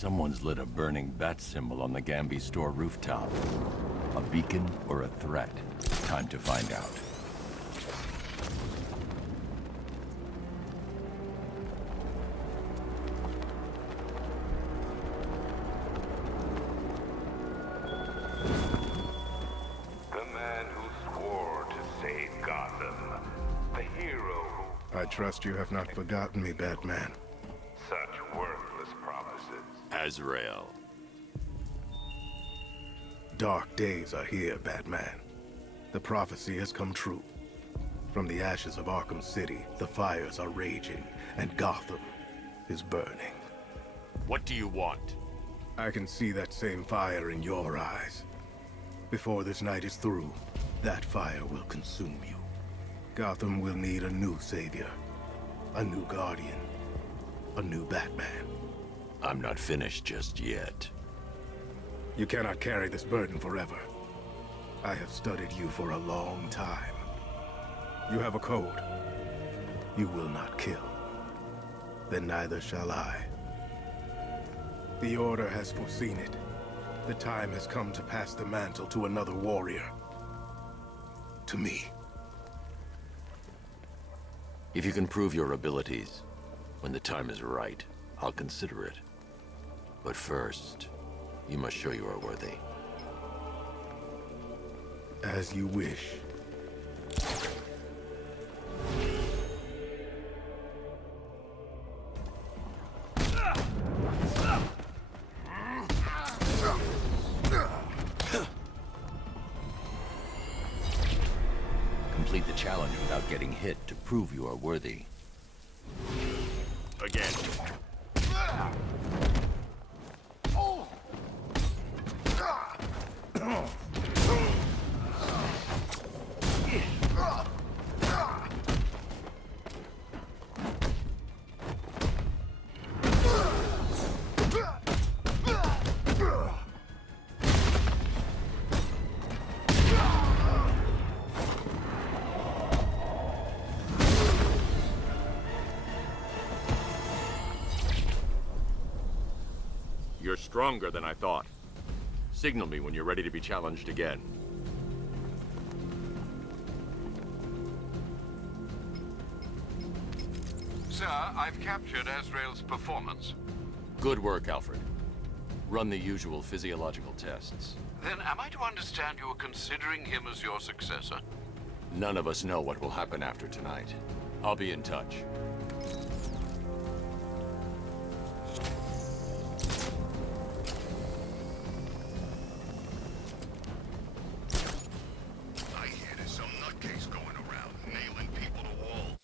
Someone's lit a burning bat symbol on the Gambi store rooftop. A beacon or a threat? Time to find out. The man who swore to save Gotham. The hero who... I trust you have not forgotten me, Batman. Such worthless promises. Azrael. Dark days are here, Batman. The prophecy has come true. From the ashes of Arkham City, the fires are raging, and Gotham is burning. What do you want? I can see that same fire in your eyes. Before this night is through, that fire will consume you. Gotham will need a new savior, a new guardian, a new Batman. I'm not finished just yet. You cannot carry this burden forever. I have studied you for a long time. You have a code. You will not kill. Then neither shall I. The Order has foreseen it. The time has come to pass the mantle to another warrior. To me. If you can prove your abilities, when the time is right, I'll consider it. But first, you must show you are worthy. As you wish. Complete the challenge without getting hit to prove you are worthy. Again. You're stronger than I thought. Signal me when you're ready to be challenged again. Sir, I've captured Azrael's performance. Good work, Alfred. Run the usual physiological tests. Then am I to understand you are considering him as your successor? None of us know what will happen after tonight. I'll be in touch. I hear there's some nutcase going around, nailing people to walls.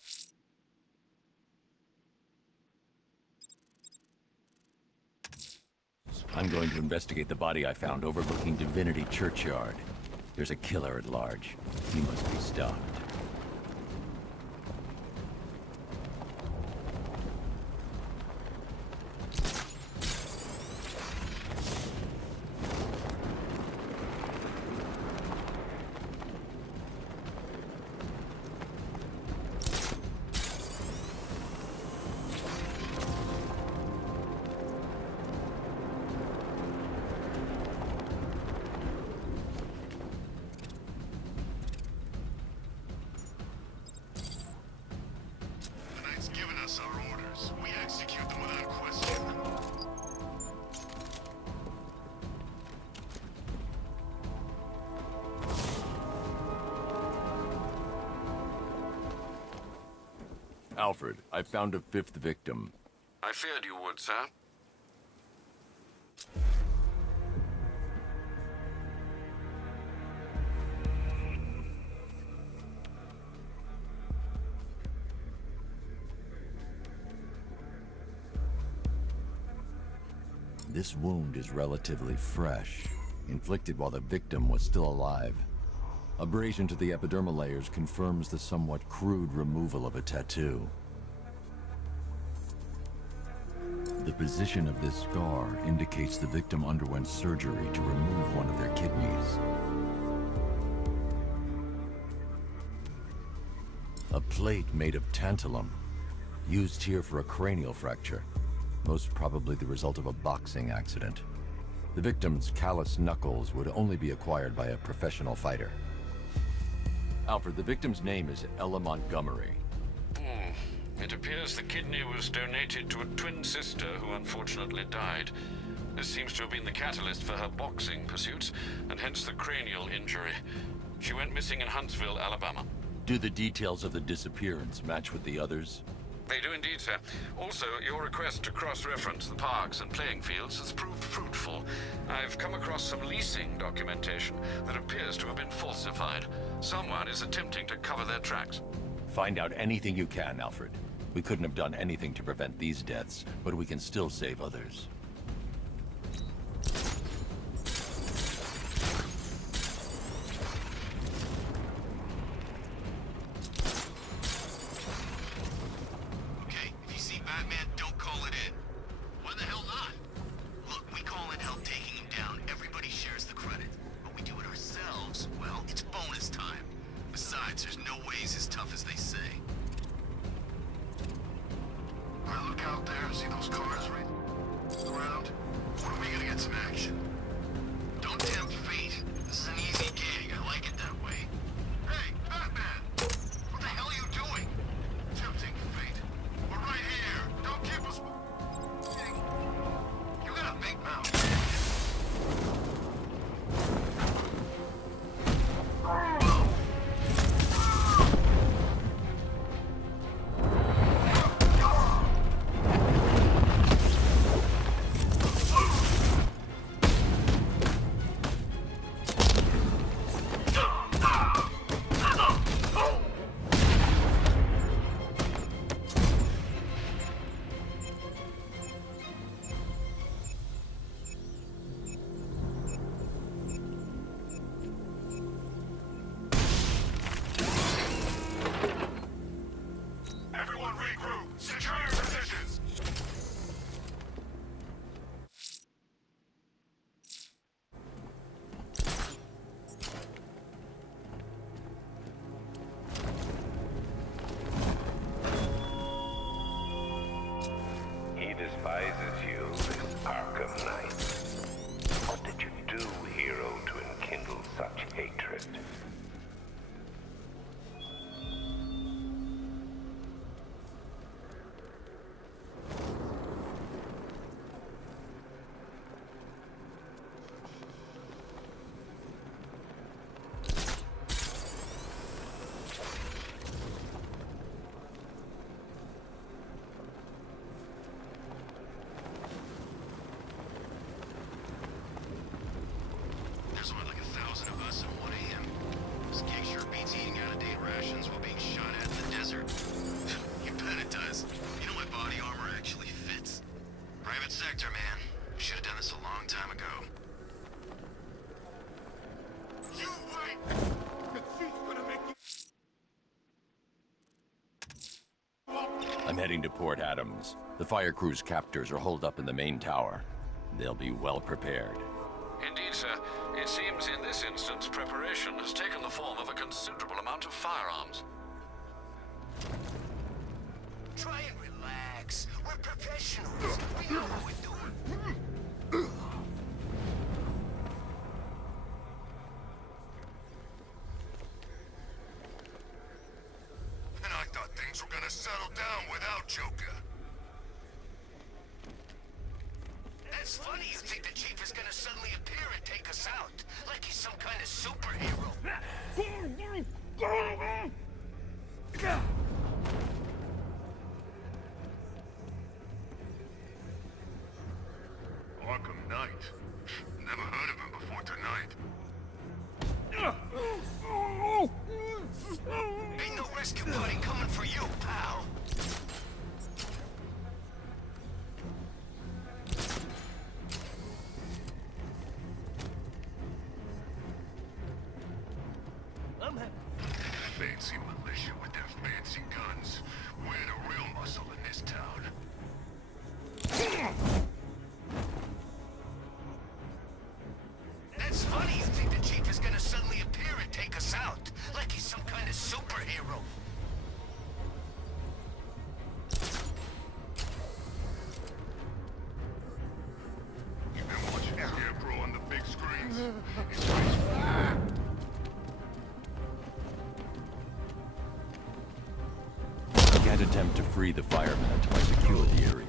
I'm going to investigate the body I found overlooking Divinity Churchyard. There's a killer at large. He must be stopped. The Knight's given us our orders. We execute them without question. Alfred, I found a fifth victim. I feared you would, sir. This wound is relatively fresh, inflicted while the victim was still alive. Abrasion to the epidermal layers confirms the somewhat crude removal of a tattoo. The position of this scar indicates the victim underwent surgery to remove one of their kidneys. A plate made of tantalum, used here for a cranial fracture. most probably the result of a boxing accident. The victim's callous knuckles would only be acquired by a professional fighter. Alfred, the victim's name is Ella Montgomery. It appears the kidney was donated to a twin sister who unfortunately died. This seems to have been the catalyst for her boxing pursuits, and hence the cranial injury. She went missing in Huntsville, Alabama. Do the details of the disappearance match with the others? They do indeed, sir. Also, your request to cross-reference the parks and playing fields has proved fruitful. I've come across some leasing documentation that appears to have been falsified. Someone is attempting to cover their tracks. Find out anything you can, Alfred. We couldn't have done anything to prevent these deaths, but we can still save others. Okay, if you see Batman, don't call it in. Why the hell not? Look, we call in help taking him down. Everybody shares the credit. But we do it ourselves, well, it's bonus time. Besides, there's no way he's as tough as they say. I look out there, see those cars right around? When are we gonna get some action? Don't tempt fate. This is an easy gig. I like it that way. Hey, Batman! What the hell are you doing? Tempting fate. We're right here. Don't keep us... You got a big mouth. Everyone regroup! Secure your positions! He despises you, this Arkham Knight. What did you do, hero, to enkindle such hatred? There's only like 1,000 of us at 1 a.m. This gig sure beats eating out-of-date rations while being shot at in the desert. You bet it does. You know my body armor actually fits. Private sector, man. Should have done this a long time ago. You wait! The thief's gonna make you... I'm heading to Port Adams. The fire crew's captors are holed up in the main tower. They'll be well prepared. Indeed, sir. It seems in this instance preparation has taken the form of a considerable amount of firearms. Try and relax. We're professionals. We know what we're doing. And I thought things were gonna settle down without Joker. That's funny you think the chief is gonna suddenly appear and take us out. Like he's some kind of superhero. Arkham Knight. Never heard of him before tonight. Ain't no rescue buddy coming for you, pal. Fancy militia with their fancy guns. We're the real muscle in this town. That's funny you think the chief is gonna suddenly appear and take us out. Like he's some kind of superhero. can't attempt to free the firemen until I secure the area.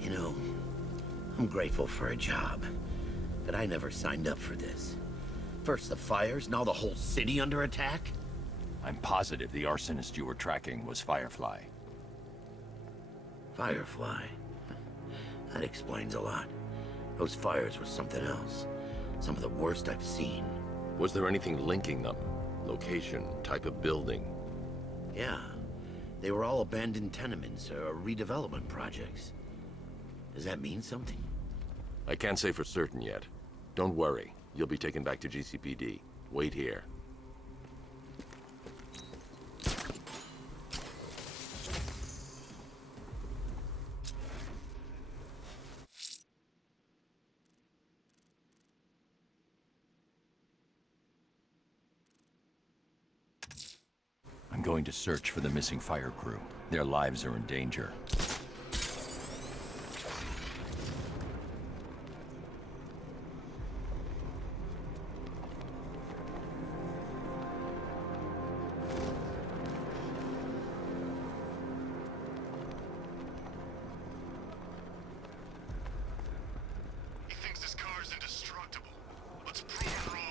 You know, I'm grateful for a job, but I never signed up for this. First the fires, now the whole city under attack? I'm positive the arsonist you were tracking was Firefly. Firefly? That explains a lot. Those fires were something else. Some of the worst I've seen. Was there anything linking them? Location, type of building? Yeah. They were all abandoned tenements or redevelopment projects. Does that mean something? I can't say for certain yet. Don't worry. You'll be taken back to GCPD. Wait here. I'm going to search for the missing fire crew. Their lives are in danger. He thinks this car's indestructible. Let's prove him wrong.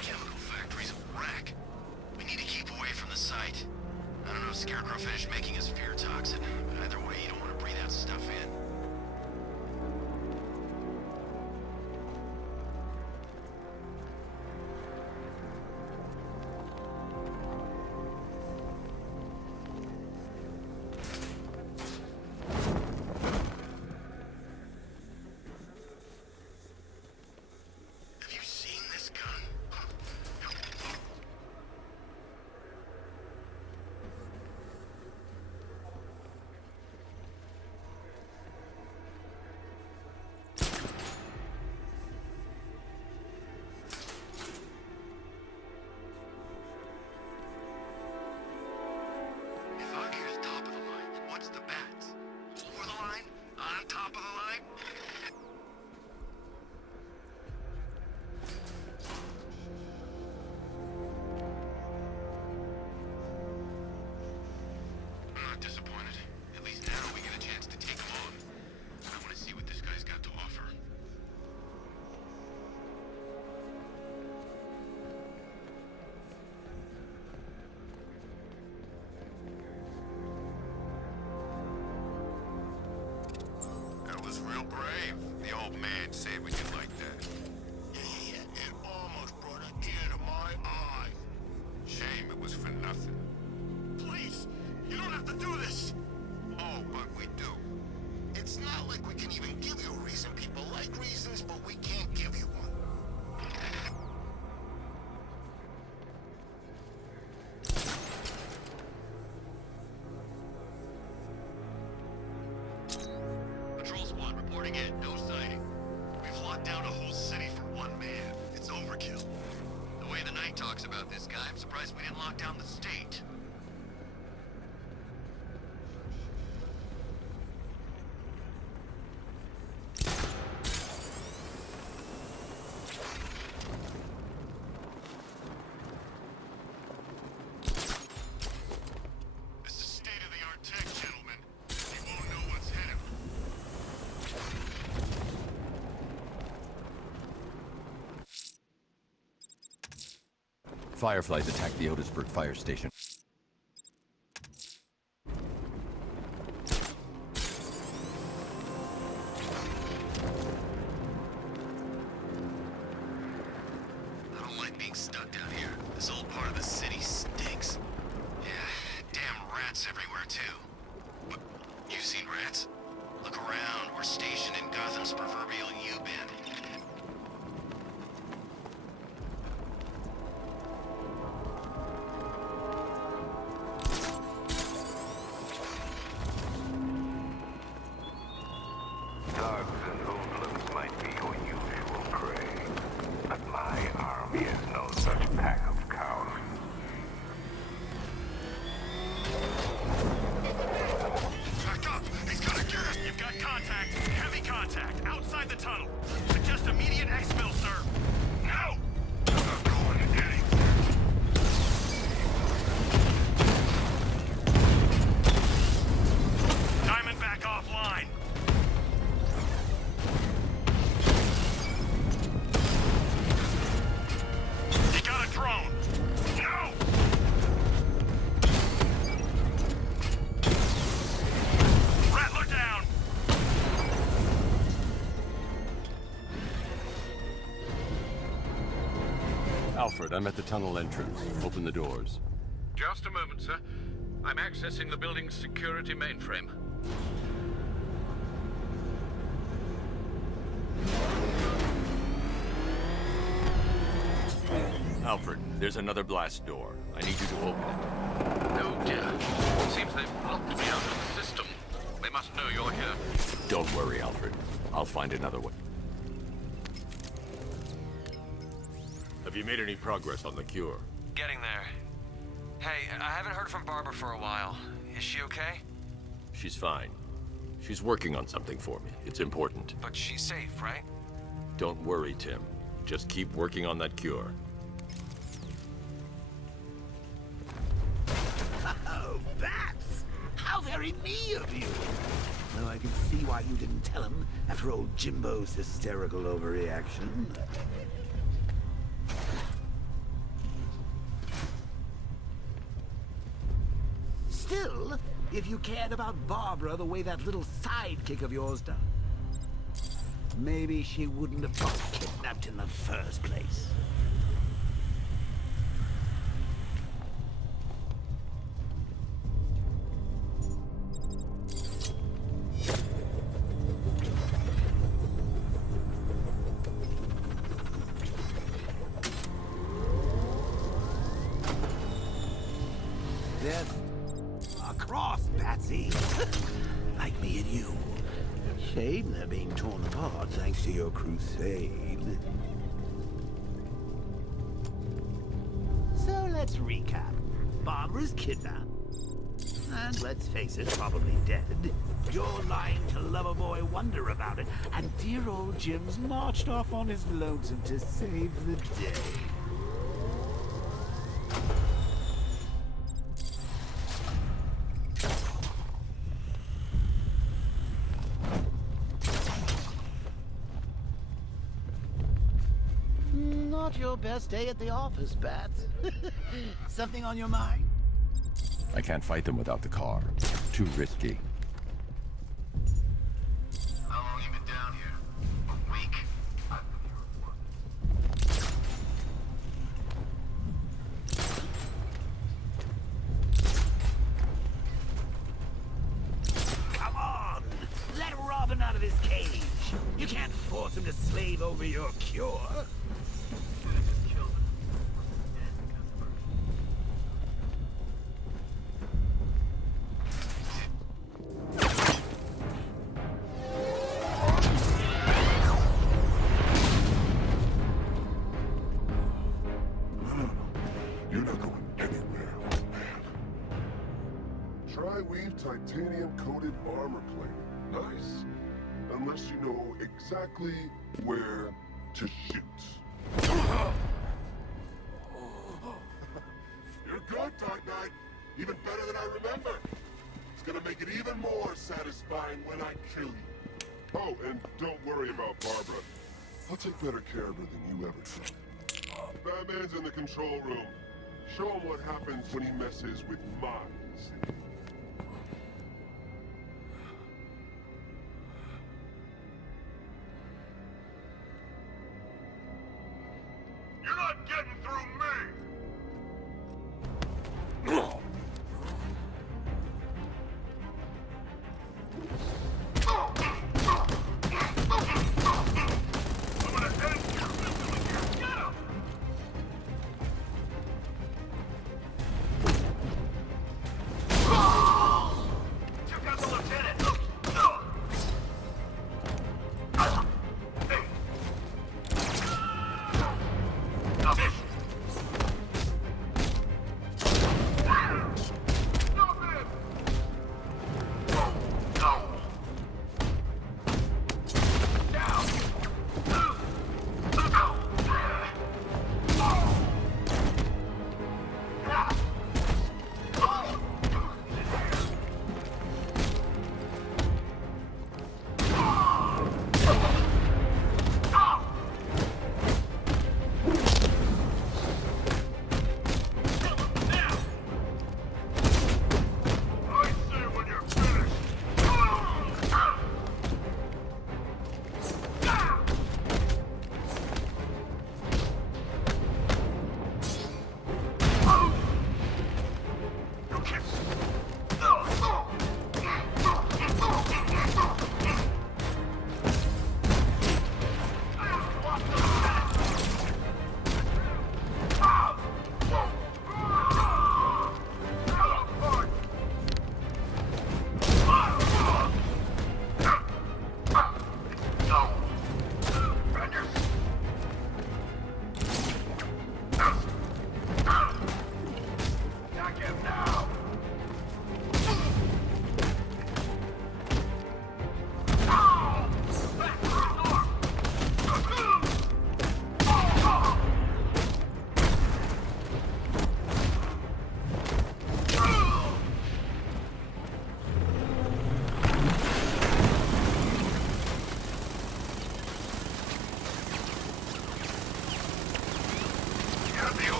Chemical factory's a wreck. We need to keep away from the site. I don't know if Scarecrow finished making his fear toxin, but either way, you don't want to breathe that stuff in. Have you seen this gun? If Akira's top of the line, what's the bats? Over the line? On top of the line? I'm not disappointed. At least now we get a chance to take him on. I want to see what this guy's got to offer. That was real brave. The old man saving you like that. Yeah, it almost brought a tear to my eye. Shame it was for nothing. Please, you don't have to do this. Oh, but we do. It's not like we can even give you a reason. People like reasons, but we can't give you one. Patrol squad reporting in. No sighting. We've locked down a whole city for one man. It's overkill. The way the night talks about this guy, I'm surprised we didn't lock down the state. This is state-of-the-art tech, gentlemen. You won't know what's hit him. Fireflies attacked the Otisburg fire station. I don't like being stuck down here. This old part of the city stinks. Yeah, damn rats rats everywhere, too. But you've seen rats? Look around. We're stationed in Gotham's proverbial U-bend. Thugs and hoodlums might be your usual prey, but my army is no such pack of cowards. Back up! He's got a gas! You've got contact! Heavy contact! Outside the tunnel! Suggest immediate exfil, sir! No! I'm not going anywhere! Diamondback offline! He got a drone! No! Rattler down! Alfred, I'm at the tunnel entrance. Open the doors. Just a moment, sir. I'm accessing the building's security mainframe. Alfred, there's another blast door. I need you to open it. Oh dear. Seems they've blocked me out of the system. They must know you're here. Don't worry, Alfred. I'll find another way. Have you made any progress on the cure? Getting there. Hey, I haven't heard from Barbara for a while. Is she okay? She's fine. She's working on something for me. It's important. But she's safe, right? Don't worry, Tim. Just keep working on that cure. Oh, Bats! How very me of you! Though I can see why you didn't tell him after old Jimbo's hysterical overreaction. Still, if you cared about Barbara the way that little sidekick of yours does, maybe she wouldn't have got kidnapped in the first place. Death across, Patsy. Like me and you. Shame they're being torn apart thanks to your crusade. So let's recap. Barbara's kidnapped. And let's face it, probably dead. You're lying to Loverboy Wonder about it. And dear old Jim's marched off on his lonesome to save the day. Not your best day at the office, Bats. Something on your mind? I can't fight them without the car. Too risky. How long you been down here? A week? Come on! Let Robin out of his cage! You can't force him to slave over your cure! You're not going anywhere, old man. Tri-weave titanium-coated armor plate. Nice. Unless you know exactly where to shoot. You're good, Dark Knight. Even better than I remember. It's gonna make it even more satisfying when I kill you. Oh, and don't worry about Barbara. I'll take better care of her than you ever could. Batman's in the control room. Show him what happens when he messes with minds. You're not getting through me!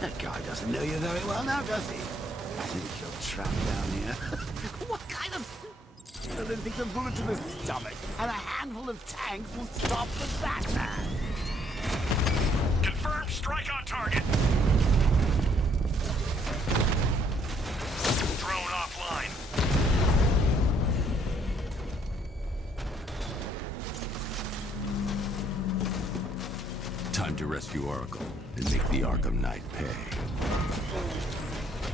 That guy doesn't know you very well now, does he? I think you're trapped down here. What kind of... I don't think a bullet to the stomach and a handful of tanks will stop the Batman. Confirmed strike on target. Drone offline. Time to rescue Oracle and make the Arkham Knight pay.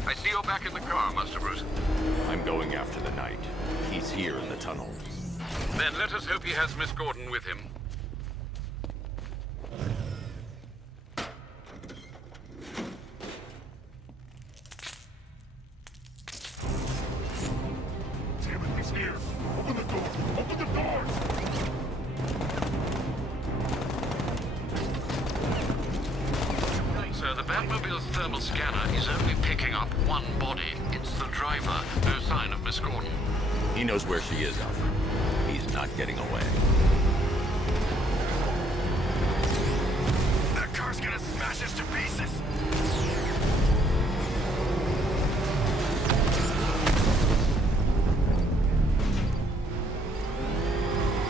I see you're back in the car, Master Bruce. I'm going after the Knight. He's here in the tunnel. Then let us hope he has Miss Gordon with him. Damn it, he's here! Open the door! Open the doors! Sir, the Batmobile's thermal scanner is only picking up one body. It's the driver. No sign of Miss Gordon. He knows where she is, Alfred. He's not getting away. That car's gonna smash us to pieces.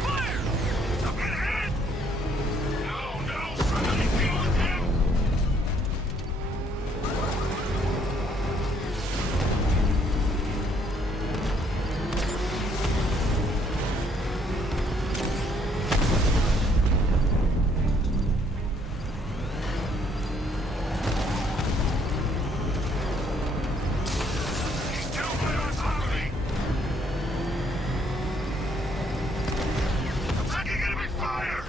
Fire! I'm gonna hit! No, somebody deal with him! He's still right on top of me! I'm taking enemy fire!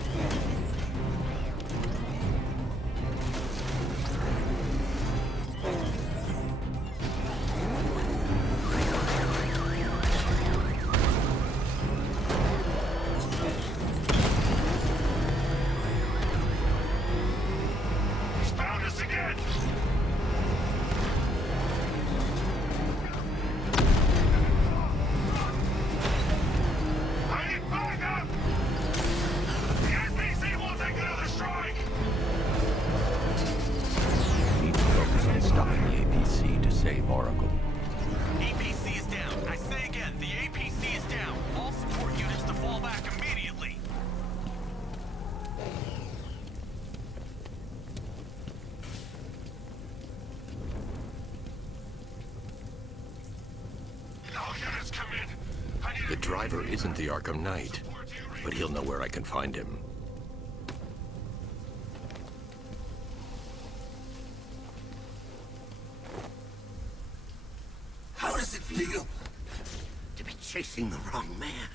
He's found us again! I need backup! The NPC will take another strike! Need to focus on stopping the APC to save Oracle. APC is down. I say again, the APC is down. All support units to fall back immediately. All units come in. I need The driver isn't the Arkham Knight, but he'll know where I can find him. How does it feel to be chasing the wrong man?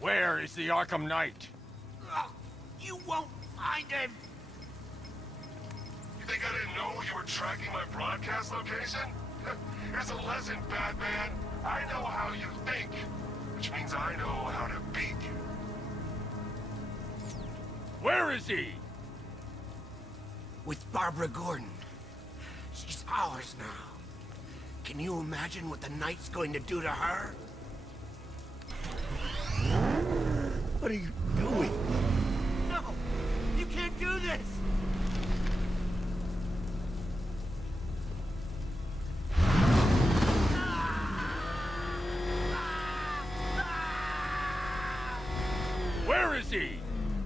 Where is the Arkham Knight? You won't find him! You think I didn't know you were tracking my broadcast location? Here's a lesson, Batman. I know how you think, which means I know how to beat you. Where is he? With Barbara Gordon. She's ours now. Can you imagine what the Knight's going to do to her? What are you doing? No! You can't do this! Where is he?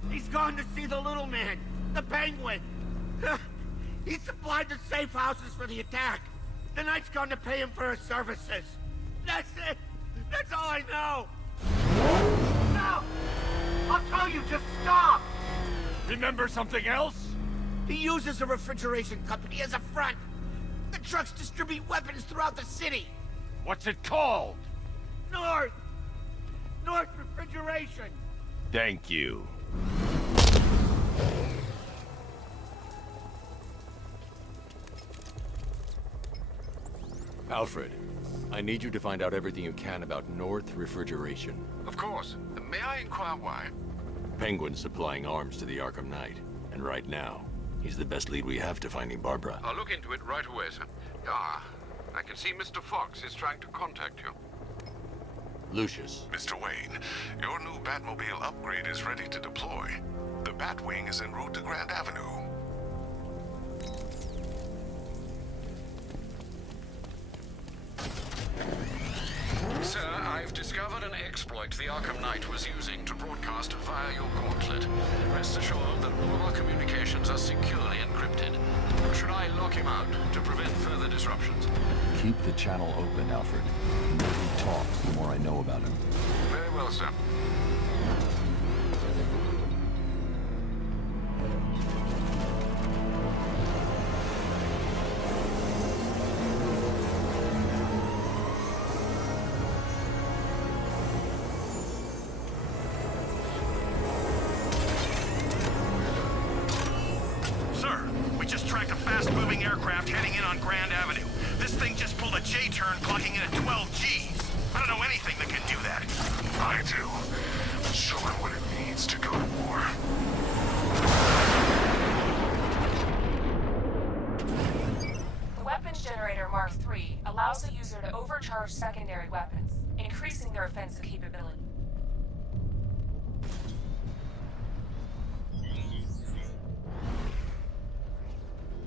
He's gone to see the little man, the Penguin. He supplied the safe houses for the attack. The Knight's gone to pay him for his services. That's it. That's all I know. No! I'll tell you, just stop! Remember something else? He uses a refrigeration company as a front. The trucks distribute weapons throughout the city. What's it called? North Refrigeration. Thank you. Alfred, I need you to find out everything you can about North Refrigeration. Of course. May I inquire why? Penguin's supplying arms to the Arkham Knight, and right now, he's the best lead we have to finding Barbara. I'll look into it right away, sir. Ah, I can see Mr. Fox is trying to contact you. Lucius. Mr. Wayne, your new Batmobile upgrade is ready to deploy. The Batwing is en route to Grand Avenue. Sir, I've discovered an exploit the Arkham Knight was using to broadcast via your gauntlet. Rest assured that all of our communications are securely encrypted. Should I lock him out to prevent further disruptions? Keep the channel open, Alfred. The more he talks, the more I know about him. Very well, sir. Sir, we just tracked a fast-moving aircraft heading in on Grand Avenue. This thing just pulled a J-turn, clocking in at 12 Gs. I don't know anything that can do that. I do. Show him what it means to go to war. The weapons generator Mark III allows the user to overcharge secondary weapons, increasing their offensive capability.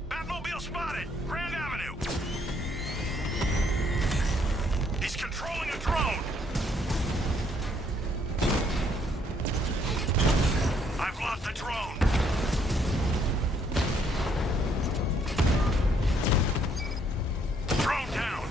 Batmobile spotted! Grand Avenue! He's controlling a drone! I've lost the drone! Drone down!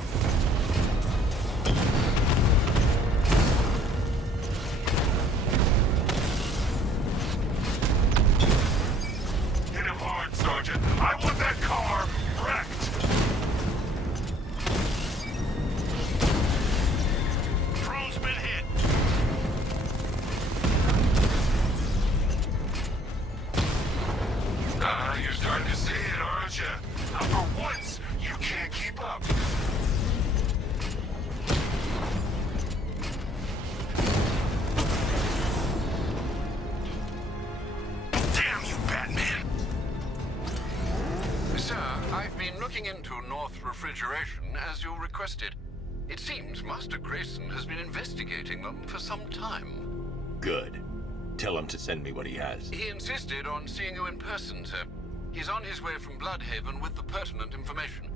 Hit him hard, Sergeant. I want that car wrecked. Drone's been hit! You're starting to see it, aren't you? Now, for once, you can't keep up. Damn you, Batman! Sir, I've been looking into North Refrigeration as you requested. It seems Master Grayson has been investigating them for some time. Good. Tell him to send me what he has. He insisted on seeing you in person, sir. He's on his way from Bloodhaven with the pertinent information.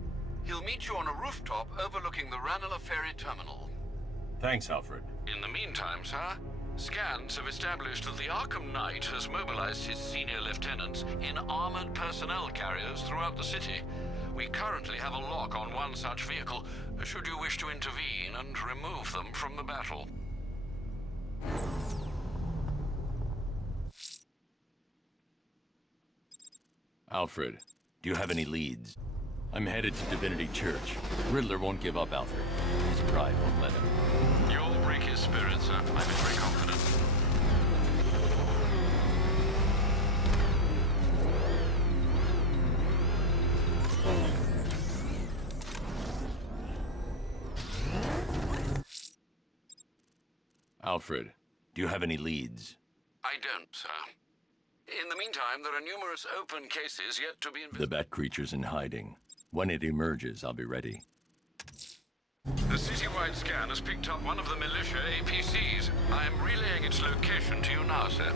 He'll meet you on a rooftop overlooking the Ranelagh Ferry Terminal. Thanks, Alfred. In the meantime, sir, scans have established that the Arkham Knight has mobilized his senior lieutenants in armored personnel carriers throughout the city. We currently have a lock on one such vehicle, should you wish to intervene and remove them from the battle. Alfred, do you have any leads? I'm headed to Divinity Church. Riddler won't give up, Alfred. His pride won't let him. You'll break his spirit, sir. I'm very confident. Alfred, do you have any leads? I don't, sir. In the meantime, there are numerous open cases yet to be The investigated. Bat creature's in hiding. When it emerges, I'll be ready. The citywide scan has picked up one of the militia APCs. I am relaying its location to you now, sir.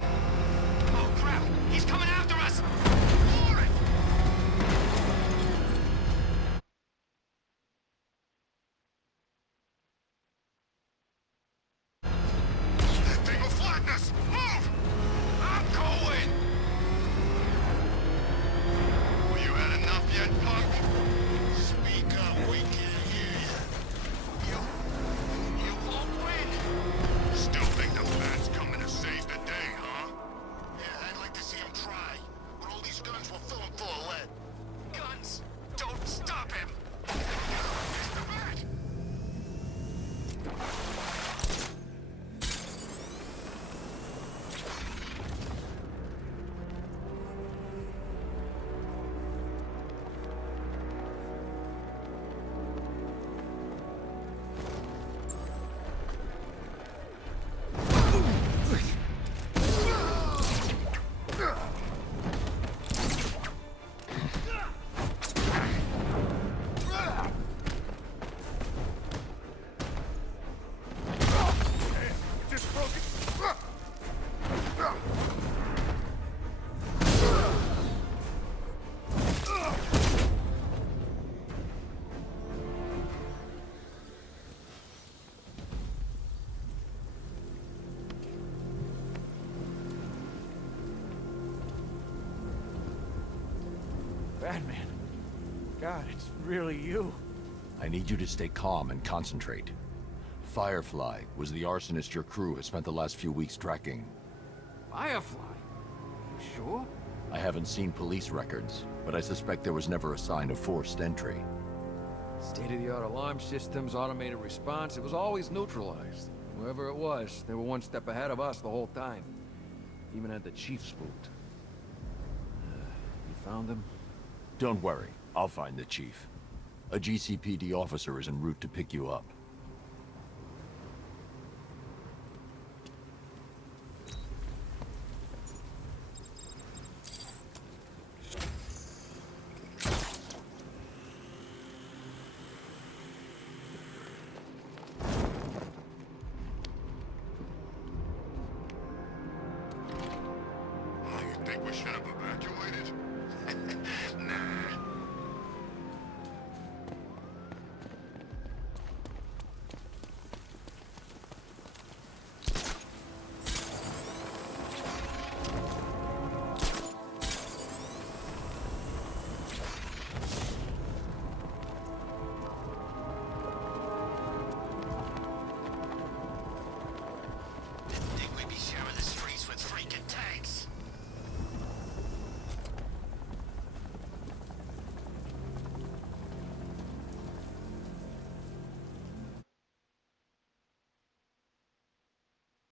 Oh crap! He's coming after us! For it! That thing will flatten us! Move! I'm going! Well, you had enough yet, punk? Speak up, we can't hear you. Batman. God, it's really you. I need you to stay calm and concentrate. Firefly was the arsonist your crew has spent the last few weeks tracking. Firefly? You sure? I haven't seen police records, but I suspect there was never a sign of forced entry. State-of-the-art alarm systems, automated response, it was always neutralized. Whoever it was, they were one step ahead of us the whole time. Even had the chief spooked. You found them? Don't worry, I'll find the chief. A GCPD officer is en route to pick you up. You think we should have